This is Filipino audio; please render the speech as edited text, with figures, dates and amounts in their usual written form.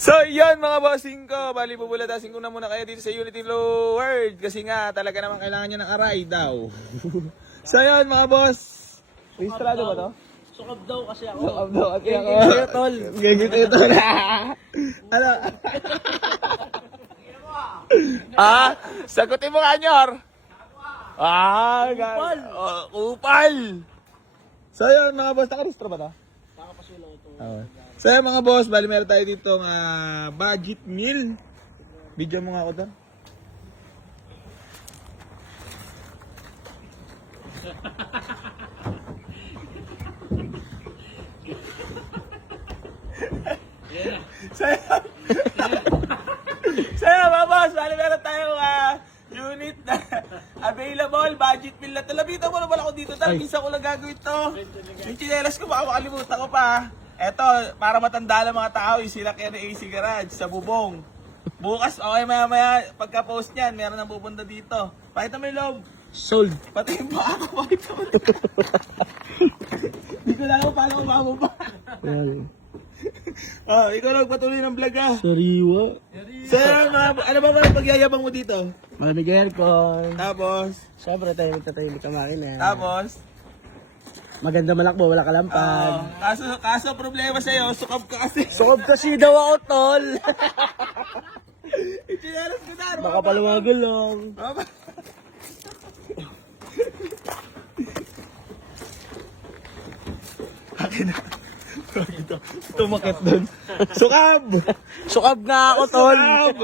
So yun mga bossing ko, bali bubulatasin ko na muna kayo dito sa Unity World kasi nga talaga naman kailangan nyo ng aray daw. So yun mga boss, registrado ba to? Sukab daw kasi ako. Sukab daw kasi ako. Gigit tol. Gigit ito na. Ano? Sagutin mo nga Nyor. Kupal. Kupal. So yun mga boss, nakarehistro ba to? Nakapasulaw ito. So yun mga boss, bali meron tayo dito budget meal. Video mo nga ako doon. So yun mga boss, bali meron tayong unit na available, budget meal na. Talabitan mo na pala ako dito. Minsan ko lang gagawin to. Yung chinelas ko, baka makalimutan ko pa. Eto, para matanda lang mga tao, yung sila kaya na AC Garage sa bubong. Bukas, okay maya pagka-post niyan, meron nang pupunta dito. Pakita mo yung loob. Sold. Pati yung baka ko, pakita mo. Hindi ko lang paano ko mamaba. Yan. Ikaw lang patuloy ng vlog Sariwa. So, ano ba pagyayabang mo dito? Malamig aircon. Tapos, Siyempre tayo magtatahimik ang makina. tapos, Maganda malakbo, wala kalampag. kaso problema sa'yo, sukab ka kasi. Sukab kasi daw ako tol. Ichinelas ko na. Baka paluwago lang. Mama. Akin na. Ito, tumakit dun. Sukab! Sukab nga ako tol. Sukab!